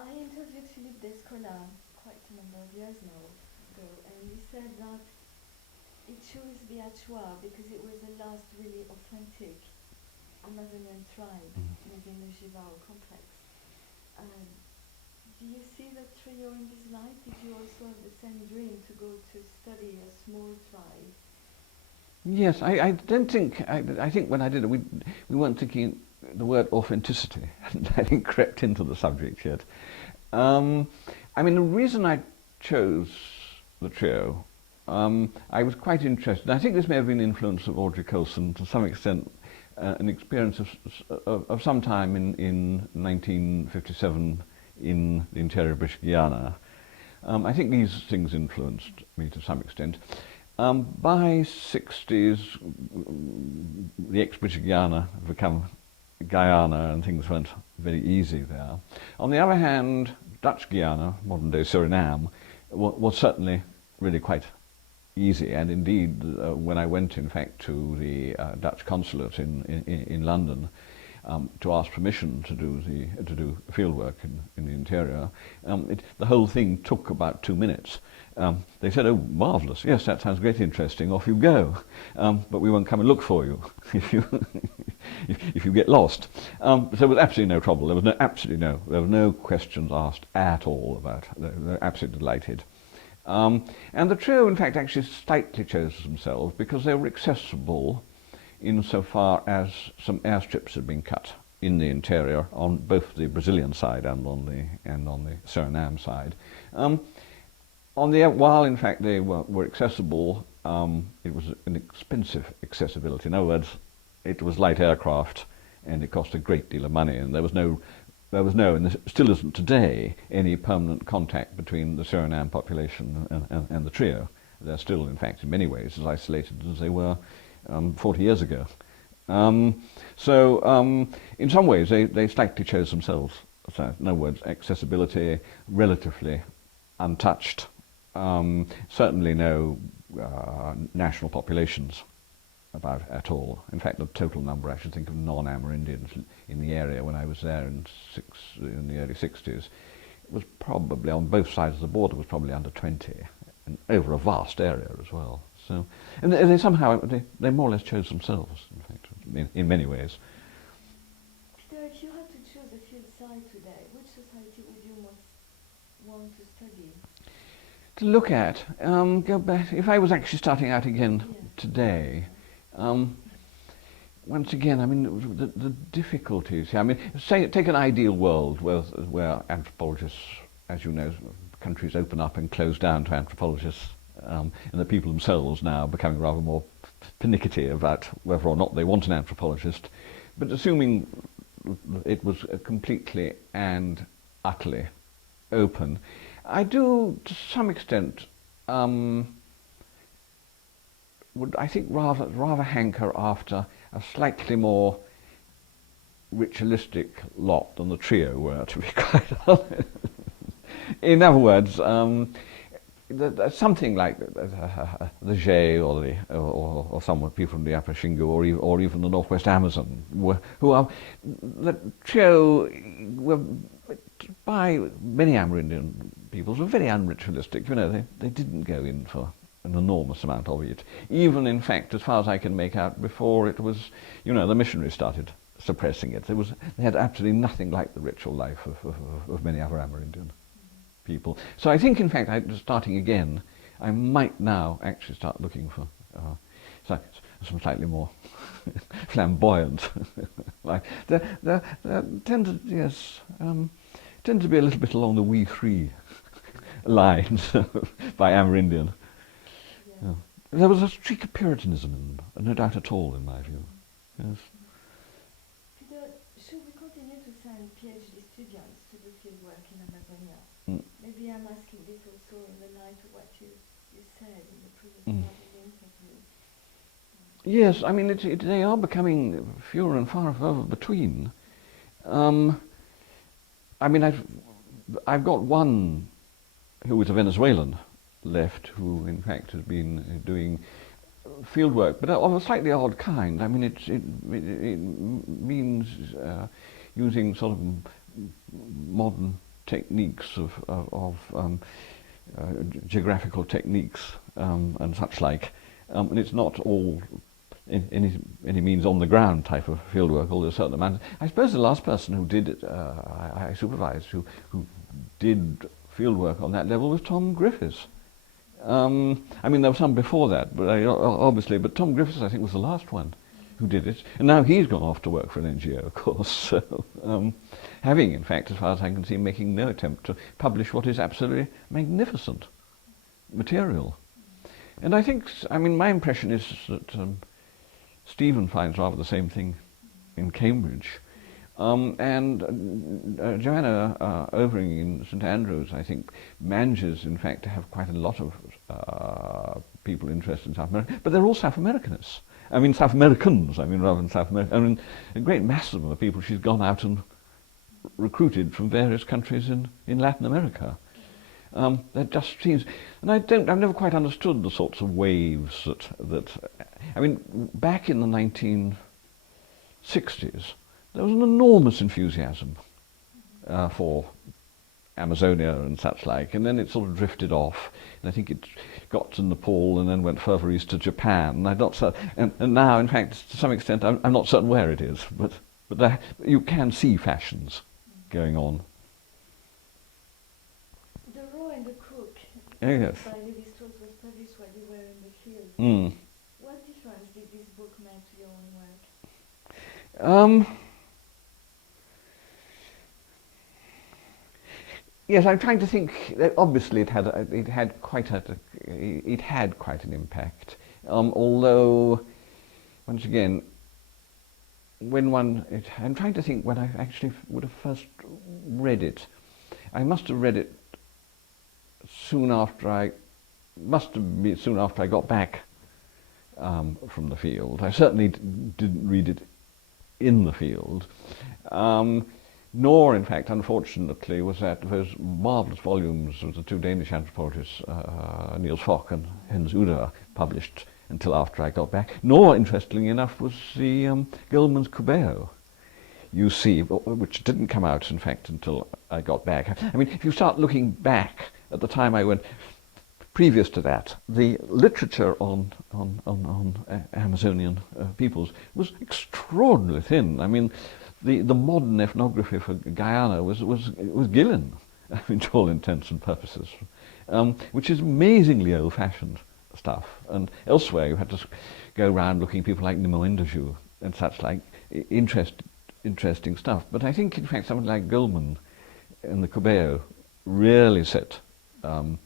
I interviewed Philippe Descola quite a number of years now ago, and he said that he chose the Achuar because it was the last really authentic Amazonian tribe within the Givao complex. Um, do you see the trio in this light? Did you also have the same dream to go to study a small tribe? Yes, I don't think, I think when I did it, we weren't thinking the word authenticity hadn't crept into the subject yet. Um, I mean, the reason I chose the trio, I was quite interested. I think this may have been the influence of Audrey Coulson to some extent, an experience of some time in 1957 in the interior of British Guiana. I think these things influenced me to some extent. By 60s, the ex-British Guiana had become Guyana and things weren't very easy there. On the other hand, Dutch Guiana, modern-day Suriname, was certainly really quite easy. And indeed, when I went, in fact, to the Dutch consulate in London to ask permission to do field work in the interior, the whole thing took about 2 minutes. They said, "Oh, marvellous! Yes, that sounds great, interesting. Off you go, but we won't come and look for you if you if you get lost." So there was absolutely no trouble. There were no questions asked at all about it. They were absolutely delighted. And the trio, in fact, actually slightly chose themselves because they were accessible insofar as some airstrips had been cut in the interior on both the Brazilian side and on the Suriname side. While in fact they were accessible, it was an expensive accessibility. In other words, it was light aircraft, and it cost a great deal of money, and there was no, and there still isn't today, any permanent contact between the Suriname population and the trio. They're still, in fact, in many ways, as isolated as they were 40 years ago. In some ways, they slightly chose themselves. So, in other words, accessibility, relatively untouched. Certainly no national populations about at all. In fact, the total number, I should think, of non-Amerindians in the area when I was there in the early 60s, was probably, on both sides of the border, was probably under 20, and over a vast area as well. So, and they somehow, they more or less chose themselves, in fact, in many ways. Peter, if you had to choose a field site today, which society would you most want to study? To look at, go back, if I was actually starting out again today, once again, I mean, the difficulties here. I mean, take an ideal world where anthropologists, as you know, countries open up and close down to anthropologists, and the people themselves now becoming rather more pernickety about whether or not they want an anthropologist. But assuming it was completely and utterly open, I do, to some extent, would, I think, rather hanker after a slightly more ritualistic lot than the trio were, to be quite honest. In other words, something like the Jay or some people from the Upper Shingo or even the Northwest Amazon, who are the trio were by many Amerindian peoples were very unritualistic. You know, they didn't go in for an enormous amount of it. Even, in fact, as far as I can make out, before it was, you know, the missionaries started suppressing it. They had absolutely nothing like the ritual life of many other Amerindian people. So I think, in fact, starting again, I might now actually start looking for some slightly more flamboyant. Like they tend to be a little bit along the we three lines by Amerindian. Yeah. There was a streak of Puritanism in them, no doubt at all, in my view. Yes. Peter, should we continue to send PhD students to do field work in Amazonia? Maybe I'm asking this also in the light of what you said in the previous part of the interview. Yes, I mean, they are becoming fewer and far between. I mean, I've got one who was a Venezuelan left, who in fact has been doing field work, but of a slightly odd kind. I mean, it means using sort of modern techniques geographical techniques and such like, and it's not all in any means on the ground type of fieldwork, although a certain amount. I suppose the last person who did it, I supervised, who did fieldwork on that level was Tom Griffiths. I mean, there were some before that, but obviously, but Tom Griffiths, I think, was the last one who did it, and now he's gone off to work for an NGO, of course. So, having, in fact, as far as I can see, making no attempt to publish what is absolutely magnificent material. And I think, I mean, my impression is that Stephen finds rather the same thing in Cambridge. And Joanna Overing in St Andrews, I think, manages, in fact, to have quite a lot of people interested in South America, but they're all South Americanists. I mean, South Americans, I mean, rather than South America. I mean, a great mass of them are people she's gone out and recruited from various countries in Latin America. That just seems, and I've never quite understood the sorts of waves that I mean, back in the 1960s, there was an enormous enthusiasm for Amazonia and such like, and then it sort of drifted off, and I think it got to Nepal and then went further east to Japan, and I'm not certain, and now, in fact, to some extent, I'm not certain where it is, but you can see fashions going on. The Raw and the Crook Yes. by Levi Strauss was published while you were in the field. Mm. What difference did this book make to your own work? Yes, I'm trying to think. Obviously, it had quite an impact. Although, once again, I'm trying to think when I actually would have first read it. I must have read it soon after I got back from the field. I certainly didn't read it in the field. Nor, in fact, unfortunately, was that those marvellous volumes of the two Danish anthropologists, Niels Fock and Hans Uder, published until after I got back. Nor, interestingly enough, was the Goldman's Cubeo, you see, which didn't come out, in fact, until I got back. I mean, if you start looking back at the time I went, previous to that, the literature on Amazonian peoples was extraordinarily thin. I mean, the modern ethnography for Guyana was Gillen, I mean, to all intents and purposes, which is amazingly old-fashioned stuff. And elsewhere you had to go around looking at people like Nimoindaju and such like interesting stuff. But I think, in fact, something like Goldman and the Cubeo really set. Do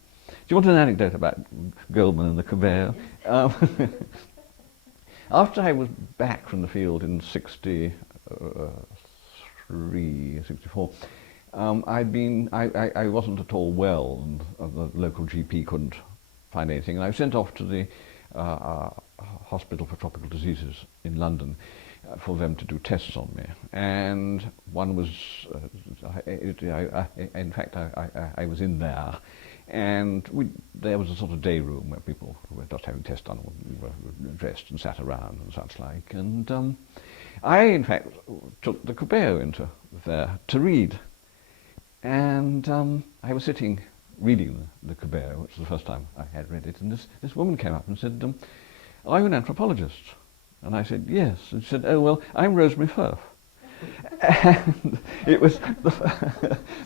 you want an anecdote about Goldman and the Cubeo? After I was back from the field in 64, I wasn't at all well, and the local GP couldn't find anything, and I was sent off to the Hospital for Tropical Diseases in London for them to do tests on me. And one was, in fact, I was in there, and there was a sort of day room where people who were just having tests done were dressed and sat around and such like. And I, in fact, took the Cubeo into there to read. And I was sitting reading the Cubeo, which was the first time I had read it, and this woman came up and said, "Are you an anthropologist?" And I said, "Yes." And she said, "Oh, well, I'm Rosemary Firth." And it was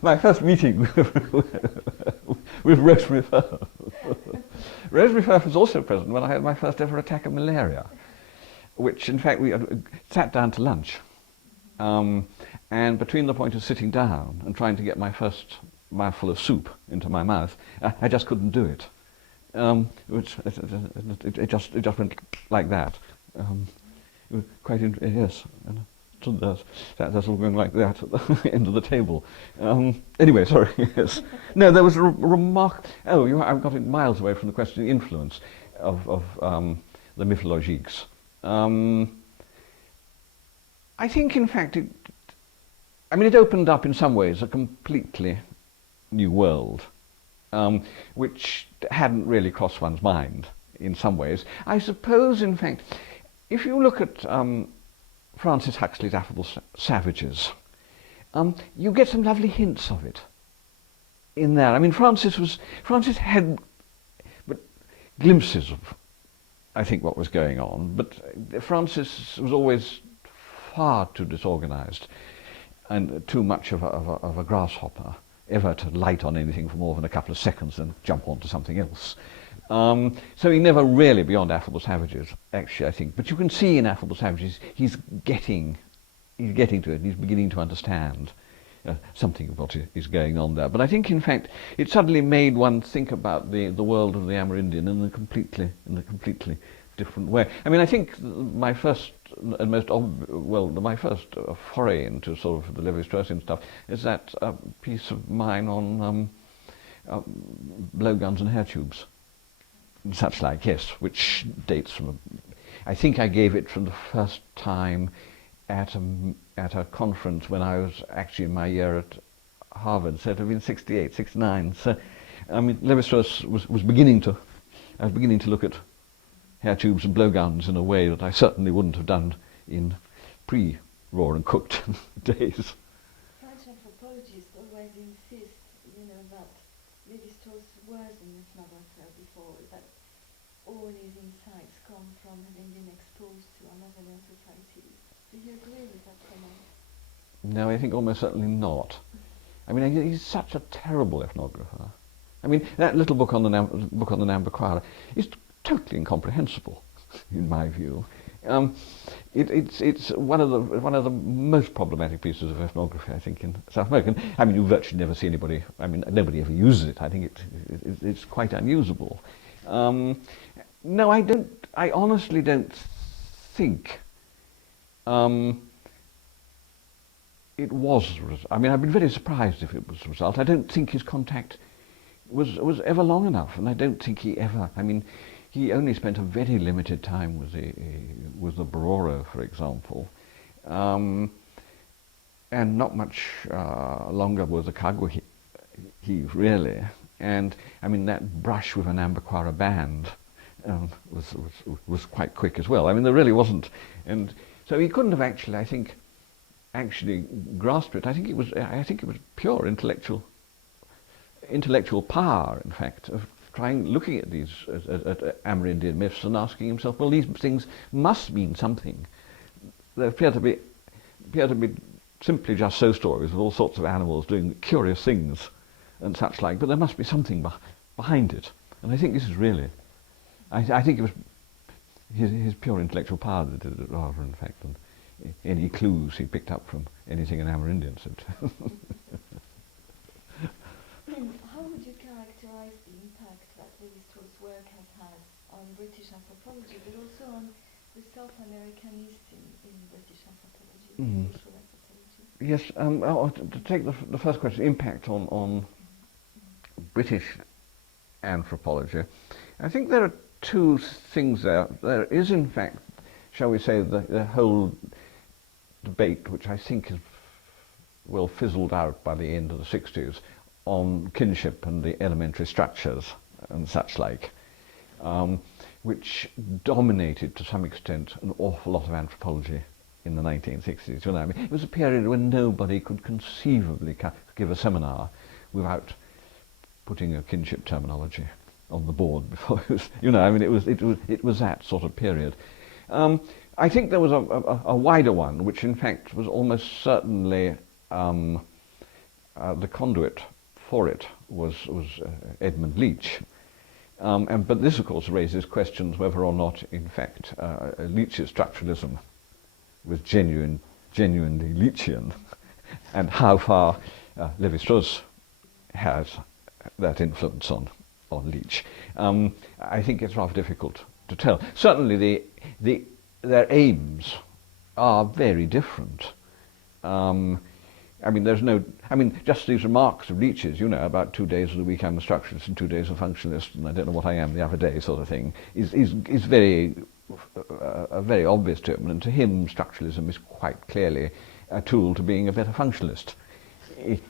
my first meeting with Rosemary Firth. Rosemary Firth was also present when I had my first ever attack of malaria, which, in fact, we sat down to lunch. And between the point of sitting down and trying to get my first mouthful of soup into my mouth, I just couldn't do it. It just went like that. It was quite yes. That's all going like that at the end of the table. Anyway, sorry. Yes. No, there was a remark. Oh, I've got it miles away from the question of influence of the mythologiques. I think, in fact, it opened up in some ways a completely new world, which hadn't really crossed one's mind in some ways. I suppose, in fact, if you look at Francis Huxley's Affable Savages, you get some lovely hints of it in that. I mean, Francis had but glimpses of, I think, what was going on, but Francis was always far too disorganized and too much of a grasshopper ever to light on anything for more than a couple of seconds and jump onto something else. So he never really beyond Affable Savages, actually, I think. But you can see in Affable Savages he's getting to it. He's beginning to understand something of what is going on there. But I think, in fact, it suddenly made one think about the world of the Amerindian in a completely different way. I mean, I think my first and my first foray into sort of the Levi-Straussian stuff is that piece of mine on blowguns and hair tubes, and such like, yes, which dates from, I think I gave it from the first time at a conference when I was actually in my year at Harvard, so it had been 68, 69. So, I mean, Levi-Strauss was beginning to look at hair tubes and blowguns in a way that I certainly wouldn't have done in pre-raw and cooked days. French anthropologists always insist, that Levi-Strauss was an ethnographer before, that all his insights come from having been exposed to Amazonian societies. Do you agree with that comment? No, I think almost certainly not. I mean, he's such a terrible ethnographer. I mean, that little book on the Nambucquara is totally incomprehensible, in my view. It's one of the most problematic pieces of ethnography, I think, in South America. I mean, you virtually never see anybody. I mean, nobody ever uses it. I think it's quite unusable. No, I don't. I honestly don't think it was. I mean, I've been very surprised if it was the result. I don't think his contact was ever long enough, and I don't think he ever. I mean, he only spent a very limited time with the Bororo, for example, and not much longer with the Kagwa heave, really. And I mean, that brush with an Nambucquara band was quite quick as well. I mean, there really wasn't, and so he couldn't have actually, I think, grasped it. I think it was pure intellectual power, in fact, of looking at these at Amerindian myths and asking himself, well, these things must mean something. They appear to be simply just so stories of all sorts of animals doing curious things and such like, but there must be something behind it. And I think this is really, I think it was his pure intellectual power that did it, rather, in fact, than any clues he picked up from anything an Amerindian said. How would you characterize the impact that Levi-Strauss' work has had on British anthropology, but also on the South Americanist in British anthropology, social anthropology? Yes, to take the first question, impact on British anthropology, I think there are two things there. There is, in fact, shall we say, the whole debate, which I think is well fizzled out by the end of the 60s, on kinship and the elementary structures and such like, which dominated to some extent an awful lot of anthropology in the 1960s. I mean, it was a period when nobody could conceivably give a seminar without putting a kinship terminology on the board before it was, I mean, it was that sort of period. I think there was a wider one, which in fact was almost certainly the conduit for it was Edmund Leach. But this, of course, raises questions whether or not, in fact, Leach's structuralism was genuinely Leachian, and how far Levi-Strauss has that influence on Leach. I think it's rather difficult to tell. Certainly, their aims are very different. I mean, just these remarks of Leach's, about 2 days of the week I'm a structuralist and 2 days a functionalist, and I don't know what I am the other day, sort of thing, is very obvious to him. And to him, structuralism is quite clearly a tool to being a better functionalist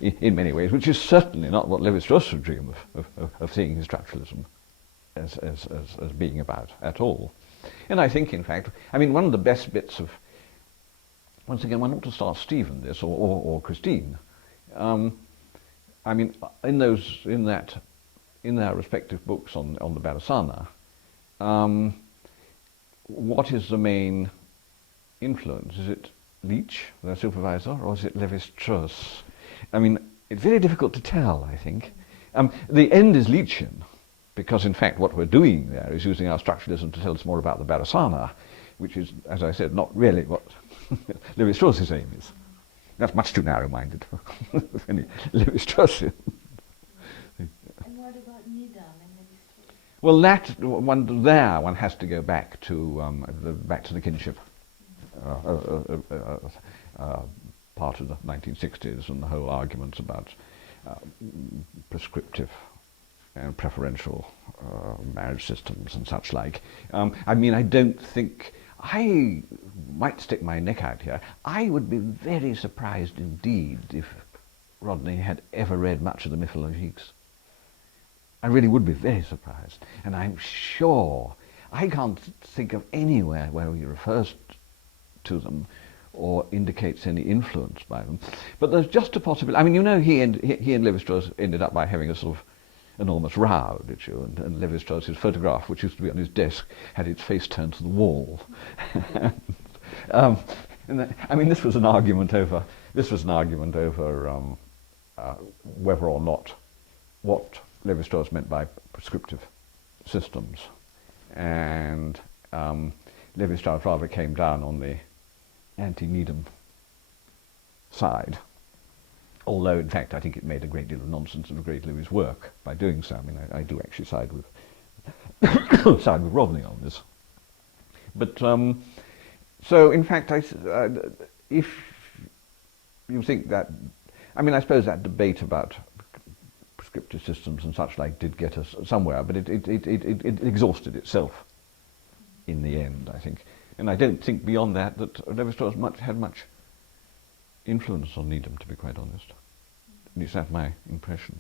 in many ways, which is certainly not what Levi-Strauss would dream of seeing his structuralism as being about at all. And I think, in fact, I mean, one of the best bits of, once again, one ought to start Steve in this, or Christine. I mean, in their respective books on the Barasana, what is the main influence? Is it Leach, their supervisor, or is it Lévi-Strauss? I mean, it's very difficult to tell, I think. The end is Leachian, because in fact what we're doing there is using our structuralism to tell us more about the Barasana, which is, as I said, not really what Lévi-Strauss's aim is. That's much too narrow-minded for any Lévi-Straussian. And what about Needham and Lévi-Strauss? Well, one has to go back to the kinship part of the 1960s and the whole arguments about prescriptive and preferential marriage systems and such like. I mean, I don't think, I might stick my neck out here, I would be very surprised indeed if Rodney had ever read much of the Mythologiques. I really would be very surprised. And I'm sure, I can't think of anywhere where he refers to them or indicates any influence by them. But there's just a possibility. I mean, you know, he and Lévi-Strauss ended up by having a sort of enormous row, did you? And Lévi-Strauss's photograph, which used to be on his desk, had its face turned to the wall. I mean, this was an argument over whether or not what Lévi-Strauss meant by prescriptive systems, and Lévi-Strauss rather came down on the anti-Needham side, although in fact I think it made a great deal of nonsense of a great deal of his work by doing so. I mean, I do actually side with side with Rodney on this. But so in fact, if you think that, I mean, I suppose that debate about prescriptive systems and such like did get us somewhere, but it exhausted itself in the end, I think. And I don't think beyond that Lévi-Strauss had much influence on Needham, to be quite honest. At least that's my impression.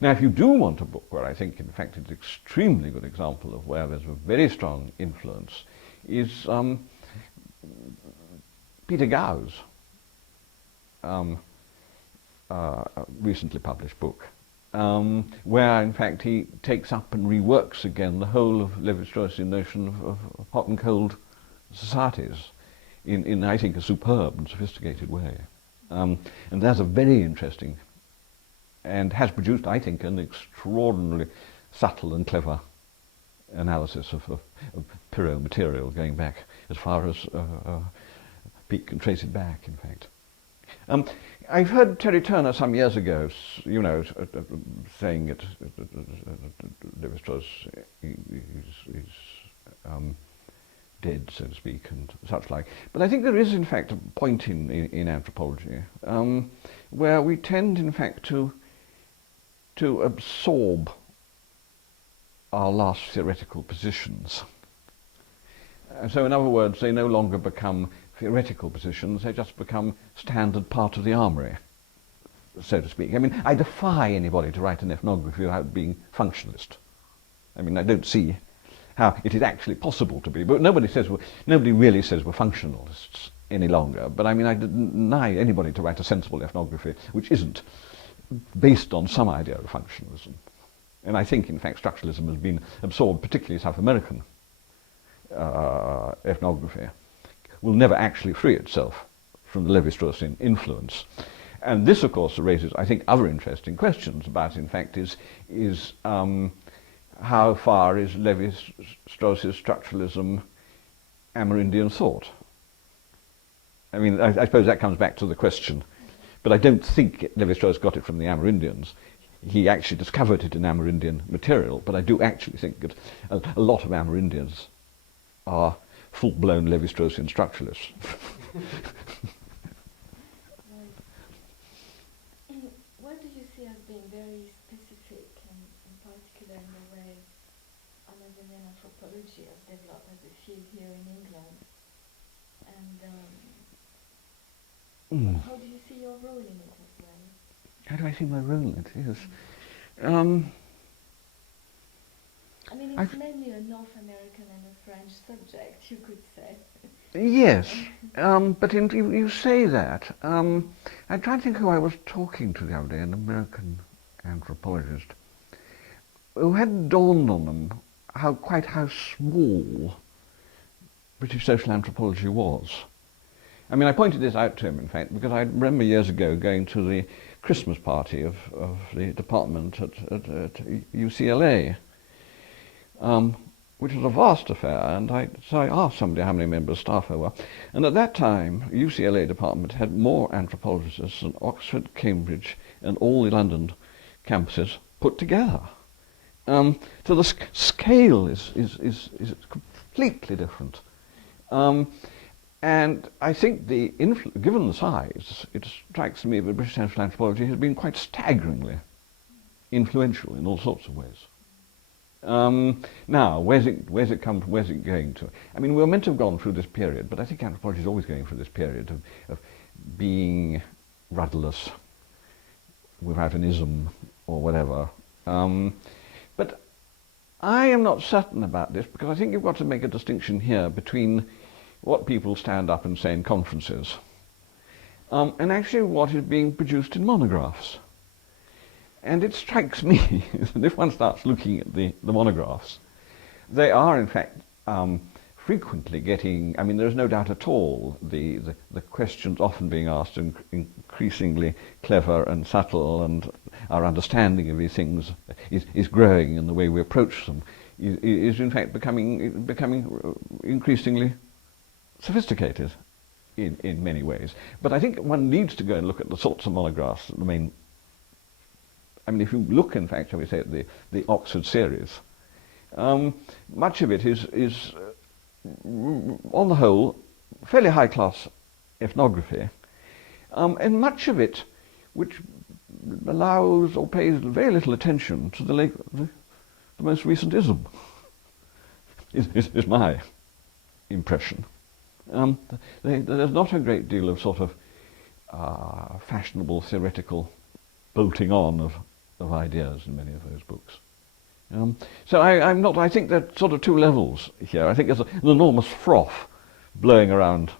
Now, if you do want a book where I think, in fact, it's an extremely good example of where there's a very strong influence, is Peter Gau's recently published book, where, in fact, he takes up and reworks again the whole of Lévi-Straussian notion of hot and cold societies in, I think, a superb and sophisticated way. And that's a very interesting and has produced, I think, an extraordinarily subtle and clever analysis of Pyrrho material going back as far as Peake can trace it back, in fact. I've heard Terry Turner some years ago, you know, saying that Lévi-Strauss is dead, so to speak, and such like. But I think there is, in fact, a point in anthropology where we tend, in fact, to absorb our last theoretical positions. So, in other words, they no longer become theoretical positions, they just become standard part of the armoury, so to speak. I mean, I defy anybody to write an ethnography without being functionalist. I mean, I don't see how it is actually possible to be, but nobody really says we're functionalists any longer. But I mean, I deny anybody to write a sensible ethnography which isn't based on some idea of functionalism. And I think, in fact, structuralism has been absorbed, particularly South American ethnography, will never actually free itself from the Lévi-Straussian influence. And this, of course, raises, I think, other interesting questions about, in fact, is how far is Lévi-Strauss's structuralism Amerindian thought? I mean, I suppose that comes back to the question, but I don't think Lévi-Strauss got it from the Amerindians. He actually discovered it in Amerindian material, but I do actually think that a lot of Amerindians are full-blown Lévi-Straussian structuralists. What do you see as being very specific and particular in the way Amazonian anthropology has developed as a field here in England? And how do you see your role in it as well? How do I see my role in it? Yes. I mean, it's mainly a North American and a French subject, you could say. Yes, but you say that. I'm trying to think who I was talking to the other day, an American anthropologist, who had dawned on them how small British social anthropology was. I mean, I pointed this out to him, in fact, because I remember years ago going to the Christmas party of the department at UCLA, which was a vast affair, and so I asked somebody how many members of staff there were. And at that time, UCLA department had more anthropologists than Oxford, Cambridge, and all the London campuses put together. So the scale is completely different. And I think given the size, it strikes me that British social anthropology has been quite staggeringly influential in all sorts of ways. Now, where's it come from? Where's it going to? I mean, we were meant to have gone through this period, but I think anthropology is always going through this period of being rudderless, without an ism or whatever. But I am not certain about this, because I think you've got to make a distinction here between what people stand up and say in conferences and actually what is being produced in monographs. And it strikes me that if one starts looking at the monographs, they are in fact frequently getting, I mean, there's no doubt at all, the questions often being asked are increasingly clever and subtle, and our understanding of these things is growing, and the way we approach them is in fact becoming increasingly sophisticated in many ways. But I think one needs to go and look at the sorts of monographs that remain. I mean, if you look, in fact, shall we say, at the Oxford series, much of it is on the whole, fairly high-class ethnography, and much of it which allows or pays very little attention to the most recent ism, is my impression. There's not a great deal of sort of fashionable theoretical bolting on of ideas in many of those books. So I think there are sort of two levels here. I think there's an enormous froth blowing around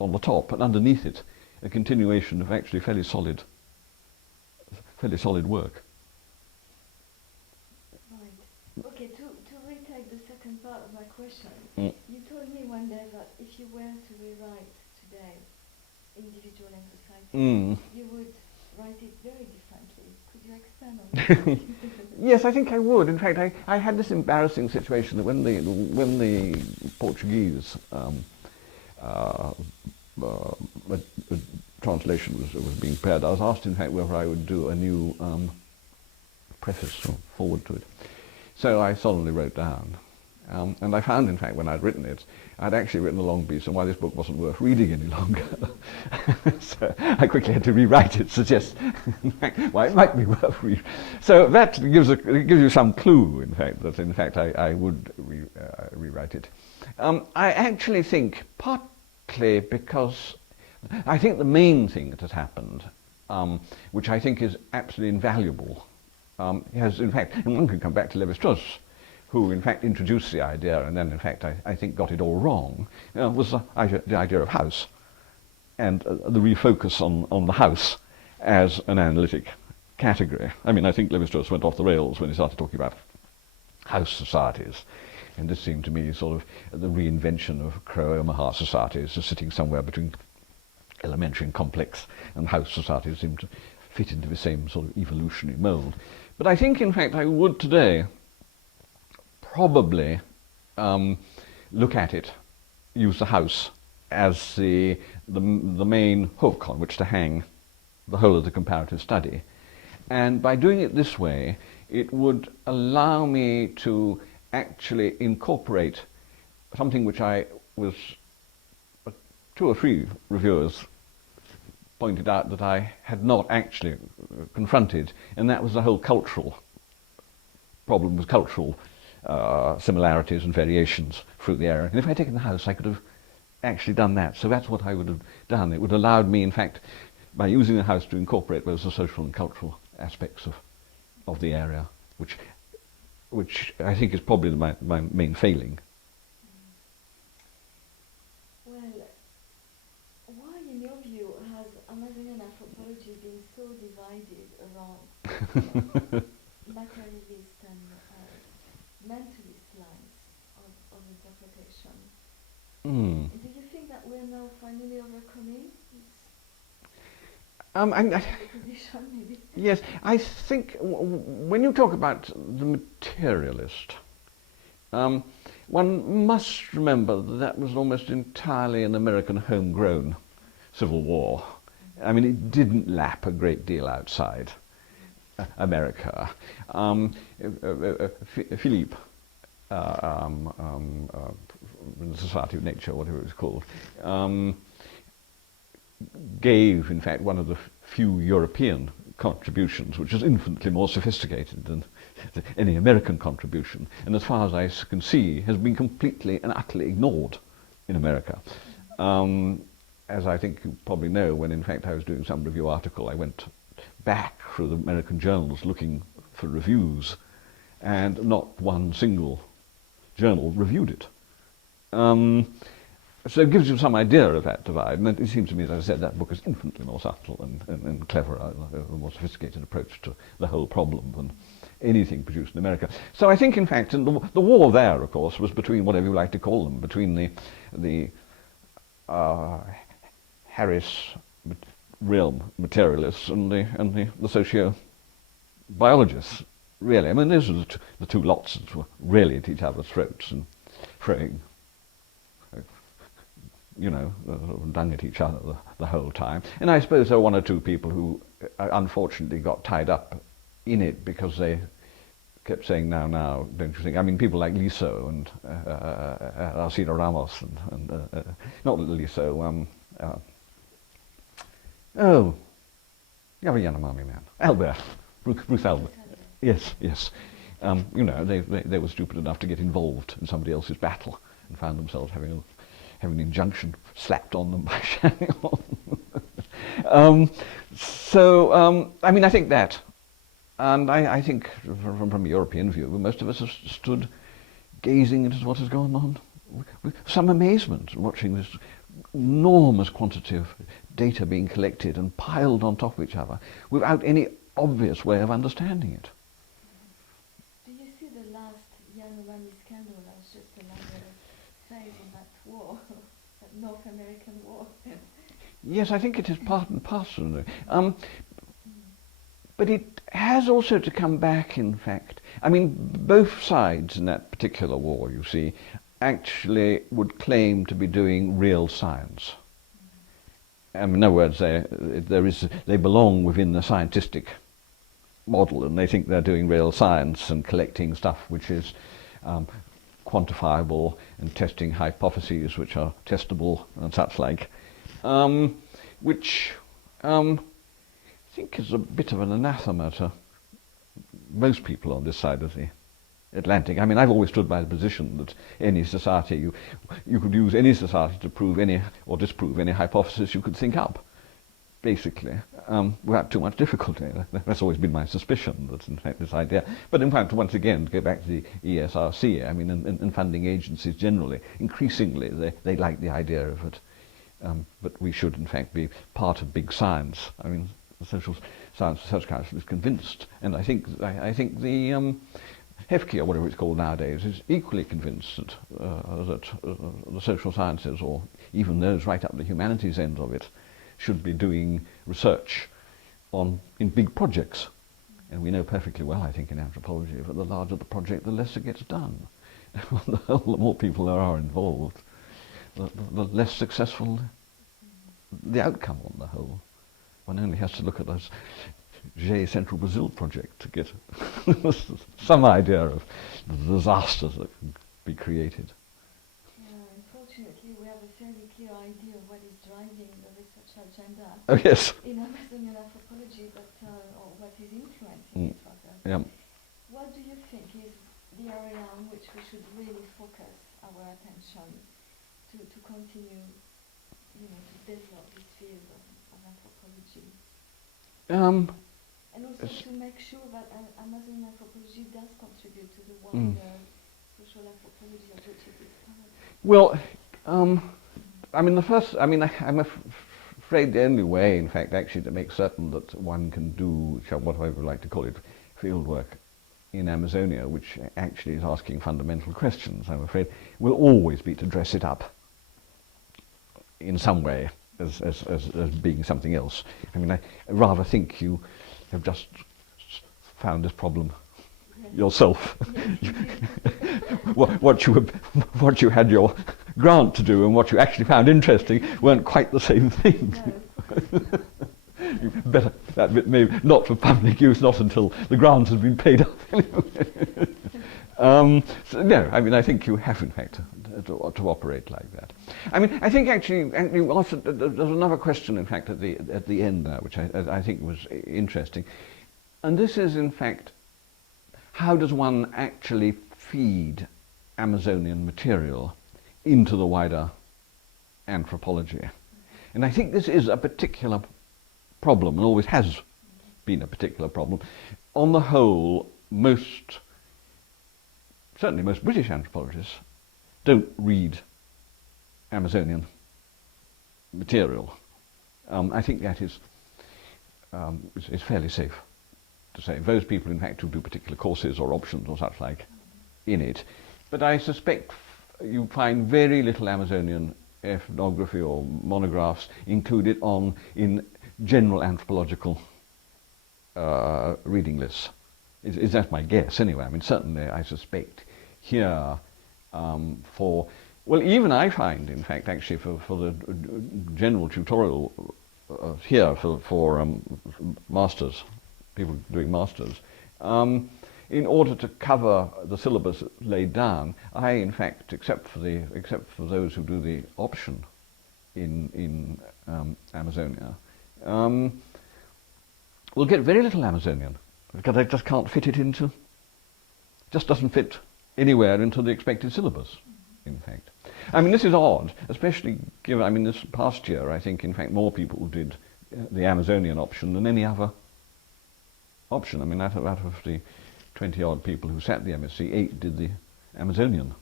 on the top, and underneath it a continuation of actually fairly solid work. Right. Okay, to retake the second part of my question, you told me one day that if you were to rewrite today individual and society, you would write it very differently. Could you expand on that? Yes, I think I would. In fact, I had this embarrassing situation that when the Portuguese translation was being prepared, I was asked, in fact, whether I would do a new preface or forward to it. So I solemnly wrote down. And I found, in fact, when I'd written it, I'd actually written a long piece on why this book wasn't worth reading any longer. So I quickly had to rewrite it, suggest, in fact, why it might be worth reading. So that gives you some clue, in fact, that in fact I would rewrite it. I actually think, partly because I think the main thing that has happened, which I think is absolutely invaluable, has, in fact, and one can come back to Lévi-Strauss, who in fact introduced the idea and then in fact I think got it all wrong, was the idea of house, and the refocus on the house as an analytic category. I mean, I think Lévi-Strauss went off the rails when he started talking about house societies, and this seemed to me sort of the reinvention of Crow-Omaha societies, just sitting somewhere between elementary and complex, and house societies seemed to fit into the same sort of evolutionary mould. But I think in fact I would today probably look at it, use the house as the main hook on which to hang the whole of the comparative study. And by doing it this way, it would allow me to actually incorporate something which I was, 2 or 3 reviewers pointed out that I had not actually confronted, and that was the whole cultural problem with cultural similarities and variations through the area. And if I'd taken the house, I could have actually done that. So that's what I would have done. It would have allowed me, in fact, by using the house, to incorporate both the social and cultural aspects of the area, which I think is probably my main failing. your view, has Amazonian anthropology been so divided around materialist and mentalist lines of interpretation? Mm. Do you think that we're now finally overcoming this I, position, maybe? yes, I think when you talk about the materialist, one must remember that that was almost entirely an American homegrown civil war. I mean, it didn't lap a great deal outside America. Philippe, in the Society of Nature, whatever it was called, gave, in fact, one of the few European contributions, which is infinitely more sophisticated than any American contribution, and as far as I can see, has been completely and utterly ignored in America. As I think you probably know, when in fact I was doing some review article, I went back through the American journals looking for reviews, and not one single journal reviewed it. So it gives you some idea of that divide, and it seems to me, as I said, that book is infinitely more subtle and clever, a more sophisticated approach to the whole problem than anything produced in America. So I think, in fact, the war there, of course, was between whatever you like to call them, between the Harris realm materialists and the socio-biologists, really. I mean, those are the two lots that were really at each other's throats and throwing, dung at each other the whole time. And I suppose there were one or two people who unfortunately got tied up in it because they kept saying, now, don't you think? I mean, people like Liso and Alcina Ramos and not Liso, the other Yanomami man, Albert, Bruce Albert. Yes. They were stupid enough to get involved in somebody else's battle and found themselves having an injunction slapped on them by Chagnon. I mean, I think that. And I think from a European view, most of us have stood gazing into what has gone on with some amazement, watching this enormous quantity of data being collected and piled on top of each other without any obvious way of understanding it. Do you see the last Yanomami scandal as just another phase in that war, that North American war? Yes, I think it is part and parcel. But it has also to come back, in fact. I mean, both sides in that particular war, you see, actually would claim to be doing real science. In other words, they belong within the scientific model, and they think they're doing real science and collecting stuff which is quantifiable and testing hypotheses which are testable and such like, which I think is a bit of an anathema to most people on this side of the Atlantic. I mean, I've always stood by the position that any society, you could use any society to prove any or disprove any hypothesis you could think up, basically, without too much difficulty. That's always been my suspicion, that in fact this idea. But in fact, once again, to go back to the ESRC, I mean, and funding agencies generally, increasingly they like the idea of it, but we should in fact be part of big science. I mean, the Social Science Research Council is convinced, and I think the HEFCI, or whatever it's called nowadays, is equally convinced that the social sciences, or even those right up the humanities end of it, should be doing research in big projects. And we know perfectly well, I think, in anthropology, that the larger the project, the less it gets done. The more people there are involved, the less successful the outcome on the whole. One only has to look at those J Central Brazil project to get some idea of the disasters that can be created. Yeah, unfortunately, we have a fairly clear idea of what is driving the research agenda Oh yes. in Amazonian anthropology, but or what is influencing it rather. Yeah. What do you think is the area on which we should really focus our attention to continue, to develop this field of anthropology? And also to make sure that Amazonian anthropology does contribute to the wider social anthropology of which it is part. Well, I'm afraid the only way, in fact, actually to make certain that one can do, whatever we like to call it, fieldwork in Amazonia, which actually is asking fundamental questions, I'm afraid, will always be to dress it up in some way as being something else. I mean, I rather think you have just found this problem yourself. what you had your grant to do and what you actually found interesting weren't quite the same thing. No. You better, that bit maybe not for public use, not until the grant has been paid up. So, no, I mean, I think you have, in fact, to operate like that. I mean, I think actually also, there's another question, in fact, at the end there, which I think was interesting. And this is, in fact, how does one actually feed Amazonian material into the wider anthropology? And I think this is a particular problem, and always has been a particular problem. On the whole, certainly most British anthropologists don't read Amazonian material. I think that is fairly safe to say. Those people, in fact, who do particular courses or options or such like in it. But I suspect you find very little Amazonian ethnography or monographs included in general anthropological reading lists. Is that my guess anyway? I mean, certainly I suspect here even I find, in fact, actually for the general tutorial here for masters, people doing masters, in order to cover the syllabus laid down, I, in fact, except for those who do the option in Amazonia, will get very little Amazonian because I just can't fit it into. Just doesn't fit anywhere into the expected syllabus. In fact, I mean, this is odd, especially given. I mean, this past year, I think, in fact, more people did the Amazonian option than any other option. I mean, out of the 20-odd people who sat the MSc, 8 did the Amazonian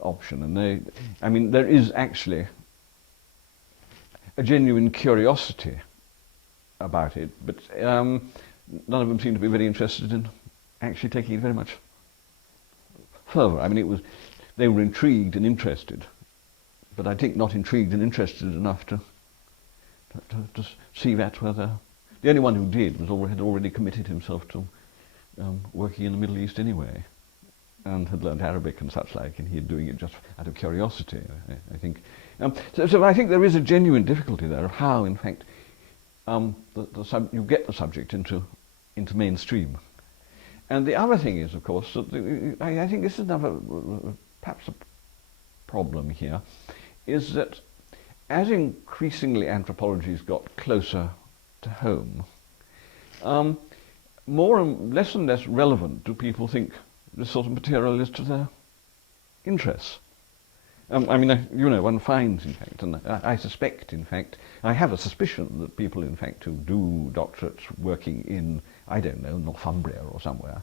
option, and I mean, there is actually a genuine curiosity about it, but none of them seem to be very interested in actually taking it very much further. I mean, they were intrigued and interested, but I think not intrigued and interested enough to see that whether the only one who did had already committed himself to working in the Middle East anyway, and had learned Arabic and such like, and he had doing it just out of curiosity, I think. So I think there is a genuine difficulty there of how, in fact, you get the subject into mainstream. And the other thing is, of course, that I think this is perhaps a problem here, is that as increasingly anthropology's got closer to home, less and less relevant do people think this sort of material is to their interests. I mean, one finds, in fact, and I suspect, in fact, I have a suspicion that people, in fact, who do doctorates working in, I don't know, Northumbria or somewhere,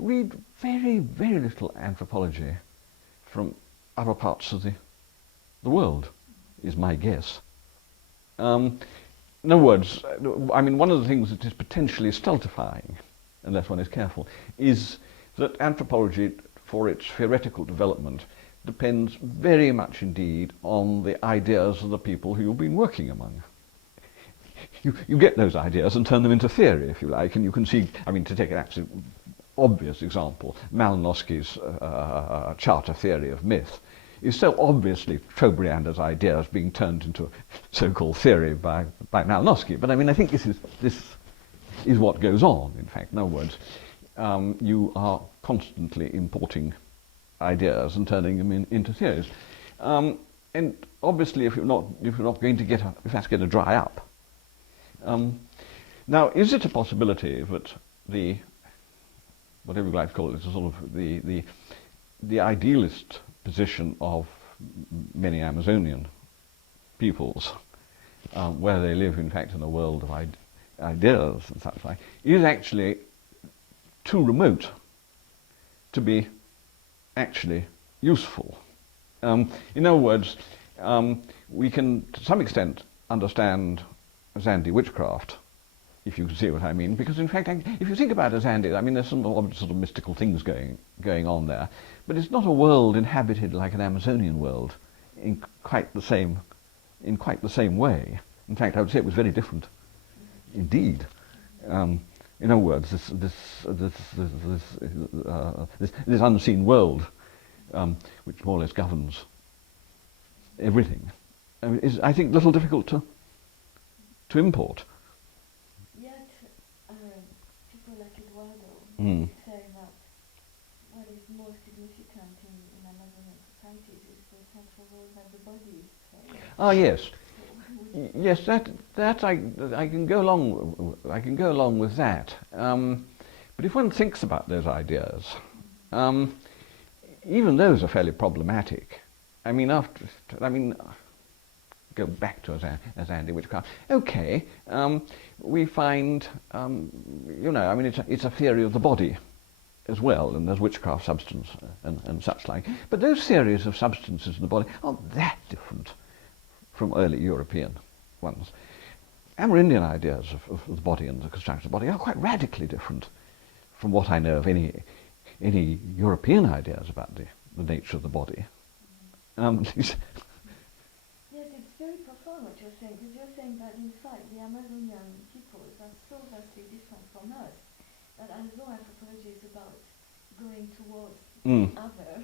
read very, very little anthropology from other parts of the world, is my guess. In other words, I mean, one of the things that is potentially stultifying, unless one is careful, is that anthropology, for its theoretical development, depends very much indeed on the ideas of the people who you've been working among. You get those ideas and turn them into theory, if you like, and you can see, I mean, to take an absolute obvious example, Malinowski's charter theory of myth is so obviously Trobriand's ideas being turned into a so-called theory by Malinowski. But I mean, I think this is what goes on, in fact. In other words, you are constantly importing ideas and turning them into theories. And obviously, if you're not going to if that's going to dry up. Now, is it a possibility that whatever you like to call it, is sort of the idealist position of many Amazonian peoples, where they live, in fact, in a world of ideas and such like, is actually too remote to be actually useful? In other words, we can, to some extent, understand Zandi witchcraft, if you can see what I mean, because in fact, if you think about Zandi, I mean, there's some sort of mystical things going on there, but it's not a world inhabited like an Amazonian world in quite the same way. In fact, I would say it was very different indeed. In other words, this unseen world, which more or less governs everything, is, I think, a little difficult to import. Yet, people like Eduardo Mm. say that what is more significant in Amazonian societies is the central role that the body plays. Ah, yes. So what would you Yes, that I can go along with that. But if one thinks about those ideas, even those are fairly problematic. Go back to Zandi witchcraft. Okay, we find, it's a theory of the body as well, and there's witchcraft, substance, and such like. But those theories of substances in the body aren't that different from early European ones. Amerindian ideas of the body and the construction of the body are quite radically different from what I know of any European ideas about the nature of the body. Yes, it's very profound what you're saying, because you're saying that in fact the Amazonian peoples are so vastly different from us that although anthropology is about going towards the other,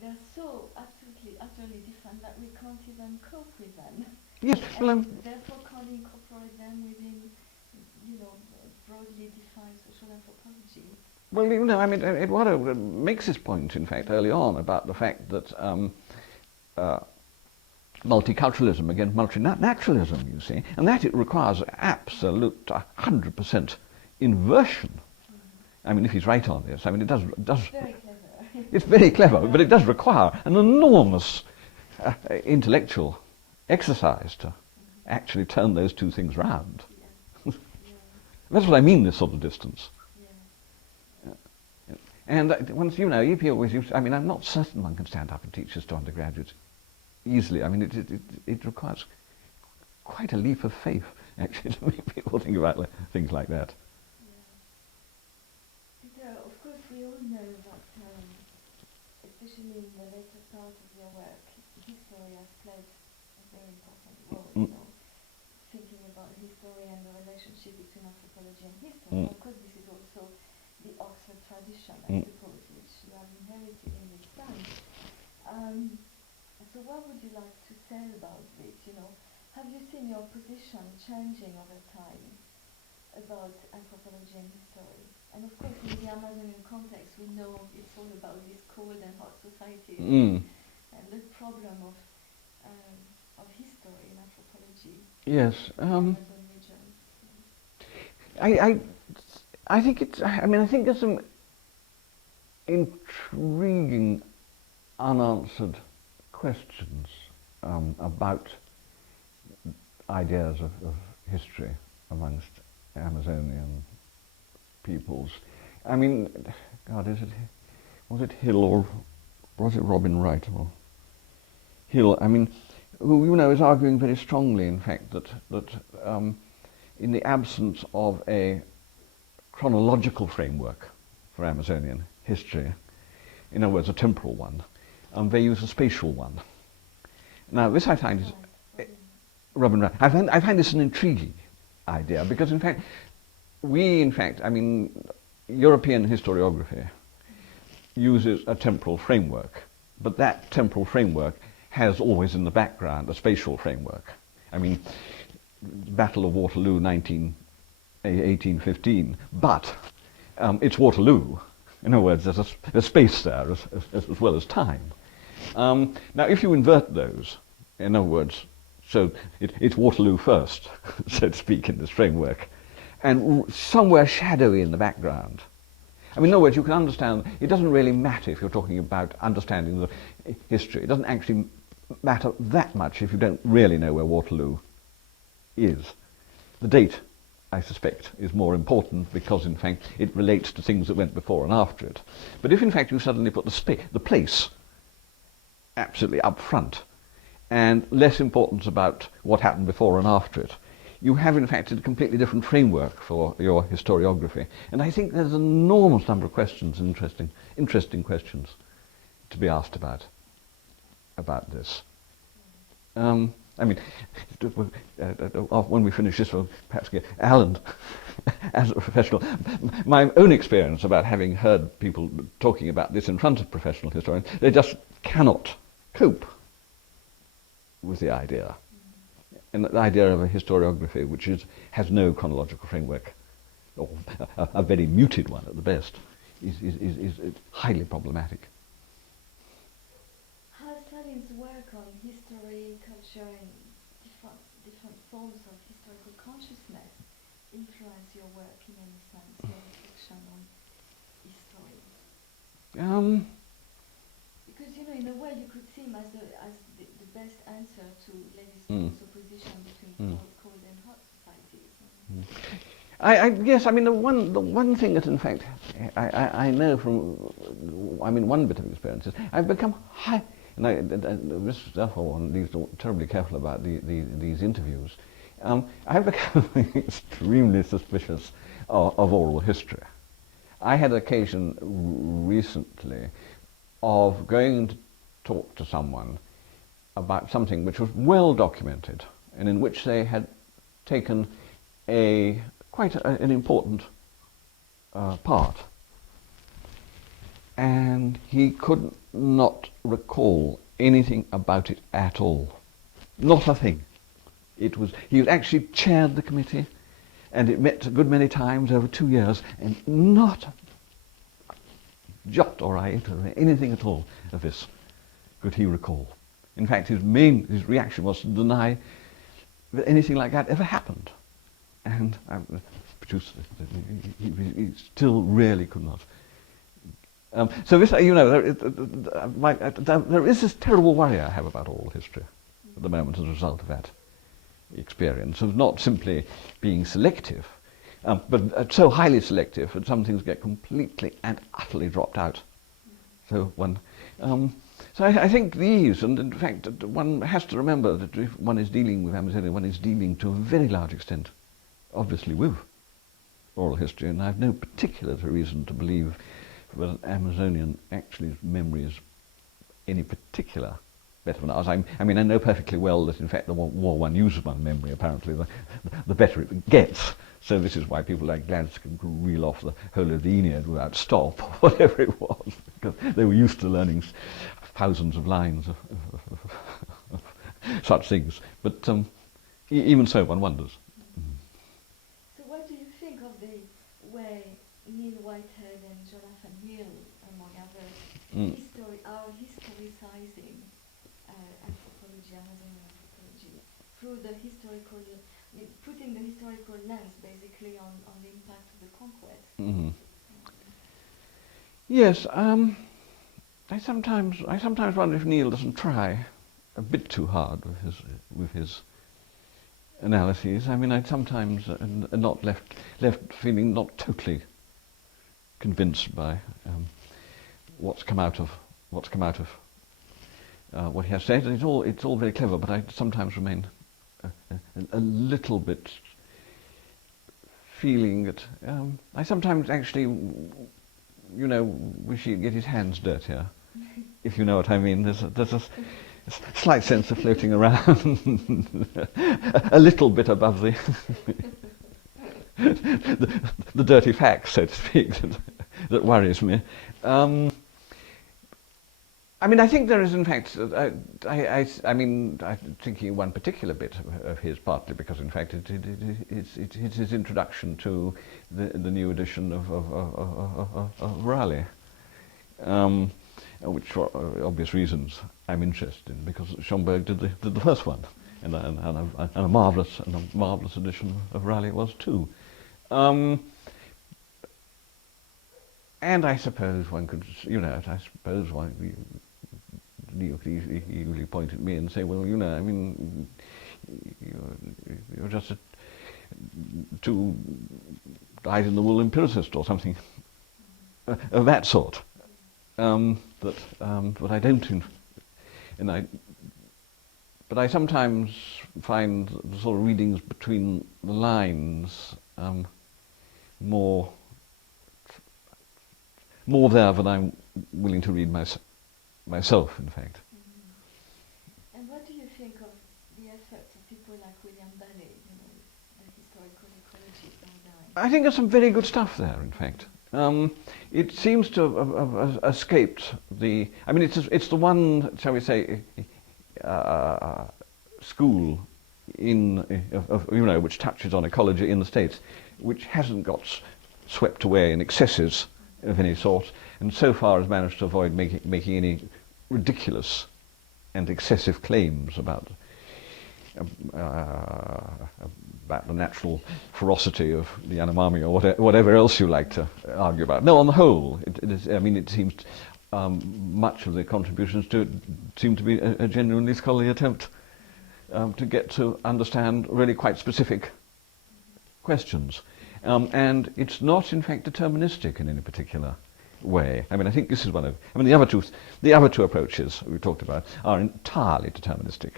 they're so absolutely, utterly different that we can't even cope with them. Yes, well, And therefore can't incorporate them within, broadly defined social anthropology. well, Eduardo makes this point, in fact, early on about the fact that multiculturalism against multinaturalism, you see, and that it requires absolute 100% inversion. I mean, if he's right on this, it does. Very clever. It's very clever, but it does require an enormous intellectual exercise to actually turn those two things round. Yeah. That's what I mean, this sort of distance. Yeah. And once, you always use, I'm not certain one can stand up and teach this to undergraduates easily. It requires quite a leap of faith, actually, to make people think about things like that. Peter, of course we all know that, especially in the later part of your work, history has played a very important role, thinking about history and the relationship between anthropology and history. Of course this is also the Oxford tradition, I suppose, which you have inherited in this sense. So what would you like to say about this? Have you seen your position changing over time about anthropology and history? And of course, in the Amazonian context, we know it's all about these cold and hot societies and the problem of history in anthropology. Yes. Amazon region. I think there's some intriguing unanswered questions about ideas of history amongst Amazonian peoples. Was it Hill or was it Robin Wright or Hill? Who is arguing very strongly, in fact, that in the absence of a chronological framework for Amazonian history, in other words, a temporal one, they use a spatial one. Now, this I find is Robin Wright. I find this an intriguing idea because, in fact, European historiography uses a temporal framework, but that temporal framework has always in the background a spatial framework. Battle of Waterloo, 1815, but it's Waterloo. In other words, there's a space there as well as time. Now, if you invert those, in other words, so it's Waterloo first, so to speak, in this framework, and somewhere shadowy in the background. In other words, you can understand, it doesn't really matter if you're talking about understanding the history. It doesn't actually matter that much if you don't really know where Waterloo is. The date, I suspect, is more important because, in fact, it relates to things that went before and after it. But if, in fact, you suddenly put the place absolutely up front, and less importance about what happened before and after it, you have in fact a completely different framework for your historiography. And I think there's an enormous number of questions, interesting questions to be asked about this. I mean, when we finish this, we'll perhaps get Alan, as a professional. My own experience about having heard people talking about this in front of professional historians, they just cannot cope with the idea. And the idea of a historiography which has no chronological framework, or a very muted one at the best, is highly problematic. How Stalin's work on history, culture, and different forms of historical consciousness influence your work in any sense, your reflection on history? Because, you know, in a way you could see him as the best answer to Lévi-Strauss' opposition between cold and hot societies. Yes, I mean, the one thing that, in fact, I know from, one bit of experience is I've become this is therefore one needs to be terribly careful about these interviews. I've become extremely suspicious of oral history. I had occasion recently of going to talk to someone about something which was well documented and in which they had taken quite an important part. And he could not recall anything about it at all. Not a thing. He had actually chaired the committee, and it met a good many times over 2 years, and not a jot or iota or anything at all of this could he recall. In fact, his reaction was to deny that anything like that ever happened. And he still really could not. So this, you know, there is this terrible worry I have about oral history at the moment as a result of that experience of not simply being selective, but so highly selective that some things get completely and utterly dropped out. So I think these, and in fact one has to remember that if one is dealing with Amazonian, one is dealing to a very large extent, obviously, with oral history, and I have no particular reason to believe that an Amazonian actually memory is any particular better than ours. I mean, I know perfectly well that in fact the more one uses one memory, apparently, the better it gets. So this is why people like Gladstone could reel off the whole of the Aeneid without stop, or whatever it was, because they were used to learning thousands of lines of such things. But even so, one wonders. So what do you think of the way Neil Whitehead and Jonathan Hill, among others, are historicizing anthropology, Amazonian anthropology, through the historical, putting the historical lens basically on the impact of the conquest? Mm-hmm. Yes, I sometimes wonder if Neil doesn't try a bit too hard with his analyses. I mean, I sometimes not left feeling not totally convinced by what's come out of what he has said. It's all very clever, but I sometimes remain a little bit feeling that I sometimes actually, you know, wish he'd get his hands dirtier, if you know what I mean. There's a slight sense of floating around, a little bit above the dirty facts, so to speak, that worries me. I mean, I think there is, in fact, I'm thinking one particular bit of his, partly because, in fact, it's his introduction to the new edition of Raleigh, which, for obvious reasons, I'm interested in, because Schomburg did the first one, and a marvelous edition of Raleigh was too. And I suppose one could, you know, Neil could easily point at me and say, well, you know, I mean, you're just a too dyed-in-the-wool empiricist or something of that sort. But I don't, and I but I sometimes find the sort of readings between the lines more there than I'm willing to read myself, in fact. And what do you think of the efforts of people like William Ballet, the historical ecology paradigm? I think there's some very good stuff there, in fact. It seems to have escaped the... I mean, it's the one, shall we say, school which touches on ecology in the States, which hasn't got swept away in excesses of any sort, and so far has managed to avoid making any ridiculous and excessive claims about the natural ferocity of the Yanomami or whatever else you like to argue about. No, on the whole, it seems much of the contributions to it seem to be a genuinely scholarly attempt to get to understand really quite specific questions. And it's not, in fact, deterministic in any particular way. I mean, I think this is one of... I mean, the other two approaches we talked about are entirely deterministic,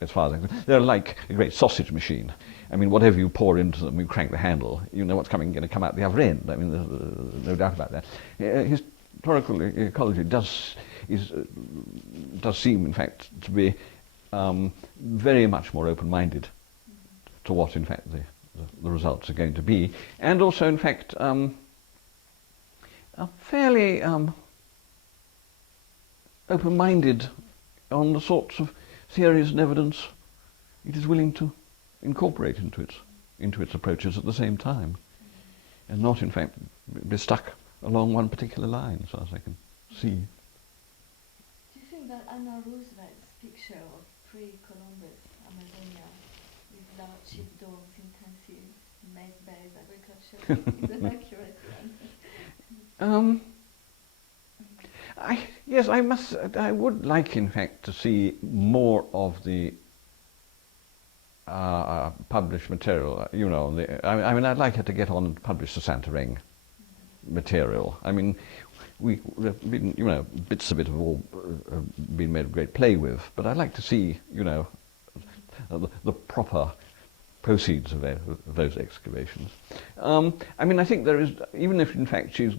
as far as I'm concerned. They're like a great sausage machine. I mean, whatever you pour into them, you crank the handle, you know what's going to come out the other end. I mean, there's no doubt about that. Historical ecology does seem, in fact, to be very much more open-minded to what, in fact, the results are going to be, and also, in fact, fairly open-minded on the sorts of theories and evidence it is willing to incorporate into its approaches at the same time, and not, in fact, be stuck along one particular line, as far as I can see. Do you think that Anna Roosevelt's picture of pre-Columbus Amazonia with large sheepdogs, intensive maize-based agriculture is an accurate one? Yes, I would like, in fact, to see more of the published material. I mean, I'd like her to get on and publish the Santarém material. I mean, bits of it have all been made a great play with, but I'd like to see, the proper proceeds of those excavations. I mean, I think there is, even if in fact she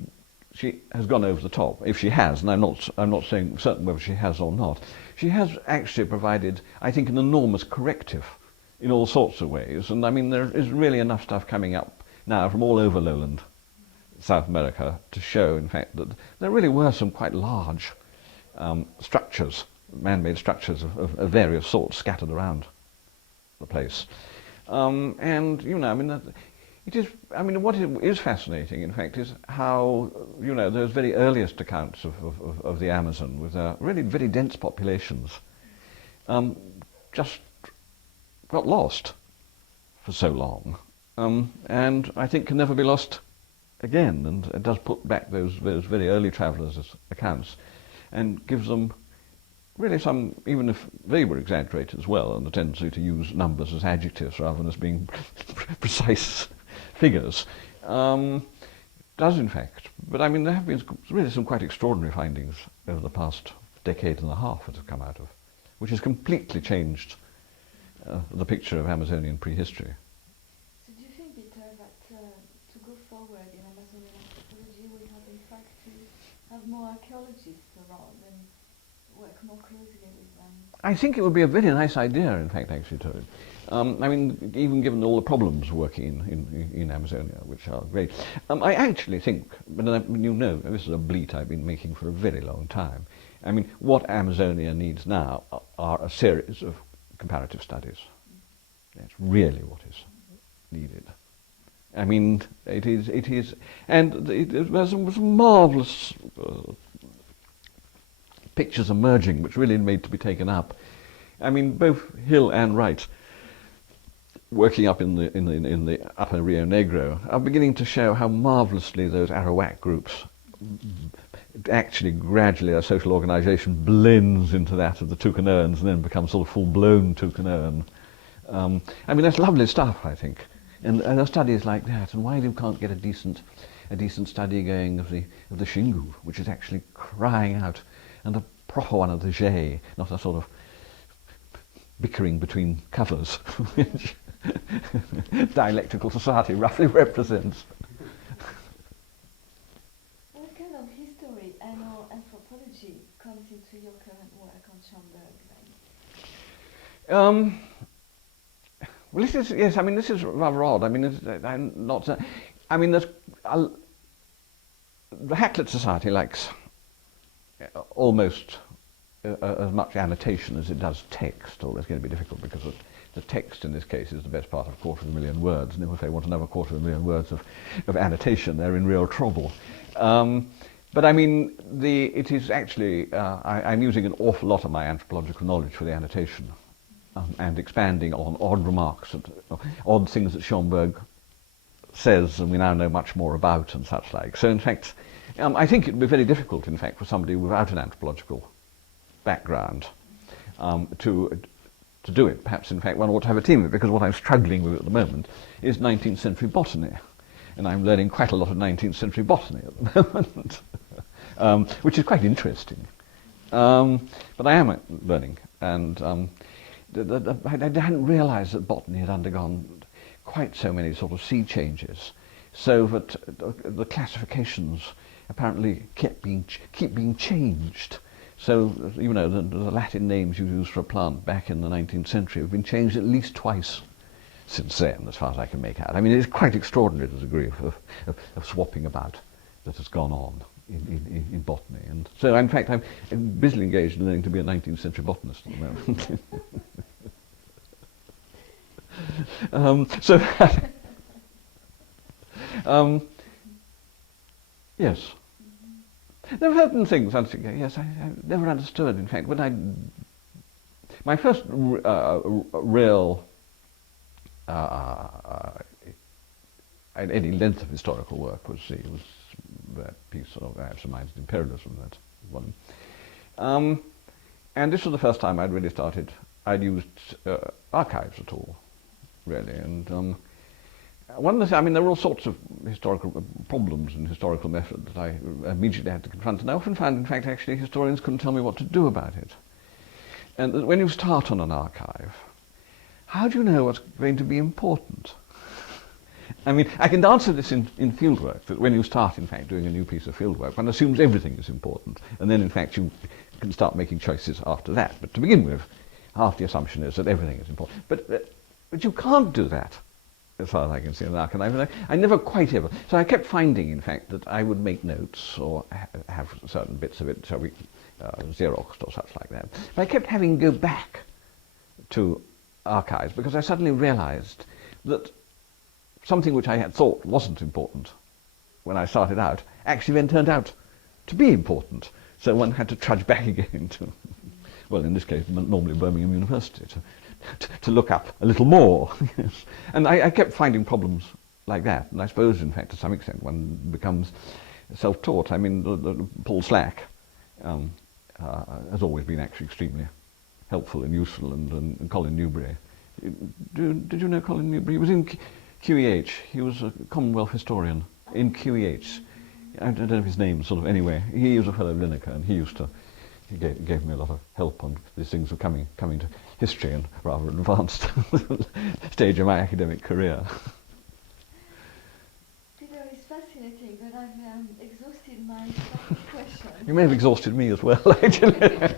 has gone over the top, if she has, and I'm not saying certain whether she has or not, she has actually provided, I think, an enormous corrective in all sorts of ways. And I mean, there is really enough stuff coming up now from all over lowland South America to show, in fact, that there really were some quite large structures, man-made structures of various sorts scattered around the place. And I mean, it is. I mean, what is fascinating, in fact, is how those very earliest accounts of the Amazon, with really very dense populations, just got lost for so long, and I think can never be lost again. And it does put back those very early travellers' accounts, and gives them really some, even if they were exaggerated as well, and the tendency to use numbers as adjectives rather than as being precise figures, does in fact. But I mean, there have been really some quite extraordinary findings over the past decade and a half that have come out of, which has completely changed the picture of Amazonian prehistory. So do you think, Peter, that to go forward in Amazonian anthropology, we have in fact to have more archaeologists around and work more closely with them? I think it would be a very nice idea, in fact, actually, to it. I mean, even given all the problems working in Amazonia, which are great. I actually think, but this is a bleat I've been making for a very long time. I mean, what Amazonia needs now are a series of comparative studies. That's really what is needed. I mean, it is, and there's some marvellous pictures emerging, which really need to be taken up. I mean, both Hill and Wright, working up in the upper Rio Negro, are beginning to show how marvellously those Arawak groups actually gradually their social organisation blends into that of the Tucanoans and then becomes sort of full-blown Tucanoan. I mean, that's lovely stuff, I think, and there are studies like that. And why you can't get a decent study going of the Xingu, which is actually crying out, and a proper one of the Jay, not a sort of bickering between covers, which dialectical society roughly represents. What kind of history and/or anthropology comes into your current work on Schomburg then? Well, this is, yes, I mean, this is rather odd. I mean, I'm not, I mean, there's, the Hacklet Society likes almost as much annotation as it does text, although it's going to be difficult because the text in this case is the best part of 250,000 words, and if they want another 250,000 words of annotation, they're in real trouble. But I mean, it is actually, I'm using an awful lot of my anthropological knowledge for the annotation, and expanding on odd remarks and odd things that Schomburg says and we now know much more about and such like. So in fact, I think it would be very difficult, in fact, for somebody without an anthropological background to do it. Perhaps, in fact, one ought to have a team of it, because what I'm struggling with at the moment is 19th century botany. And I'm learning quite a lot of 19th century botany at the moment, which is quite interesting. But I am learning, and I hadn't realized that botany had undergone quite so many sort of sea changes, so that the classifications apparently keep being changed. So, you know, the Latin names you use for a plant back in the 19th century have been changed at least twice since then, as far as I can make out. I mean, it's quite extraordinary, the degree of swapping about that has gone on in botany. And so, in fact, I'm busily engaged in learning to be a 19th century botanist at the moment. Yes. There are certain things, yes, I never understood, in fact, when my first real any length of historical work was that piece of absent-minded imperialism, that one. And this was the first time I'd really I'd used archives at all, really. And one of the, I mean, there were all sorts of historical problems and historical method that I immediately had to confront, and I often found, in fact, actually historians couldn't tell me what to do about it. And when you start on an archive, how do you know what's going to be important? I mean, I can answer this in fieldwork, that when you start, in fact, doing a new piece of fieldwork, one assumes everything is important, and then, in fact, you can start making choices after that. But to begin with, half the assumption is that everything is important. But you can't do that, as far as I can see in an archive. I never quite ever. So I kept finding, in fact, that I would make notes or have certain bits of it, Xeroxed or such like that. But I kept having to go back to archives, because I suddenly realized that something which I had thought wasn't important when I started out actually then turned out to be important. So one had to trudge back again to, well, in this case, normally Birmingham University, to look up a little more. Yes. And I kept finding problems like that. And I suppose, in fact, to some extent, one becomes self-taught. I mean, Paul Slack has always been actually extremely helpful and useful, and Colin Newberry. Did you know Colin Newberry? He was in QEH. He was a Commonwealth historian in QEH. I don't know if his name, sort of, anyway. He was a fellow Linacre, and he gave me a lot of help on these things of coming to history and rather advanced stage of my academic career. Peter, it's fascinating, but I've exhausted my questions. You may have exhausted me as well, actually.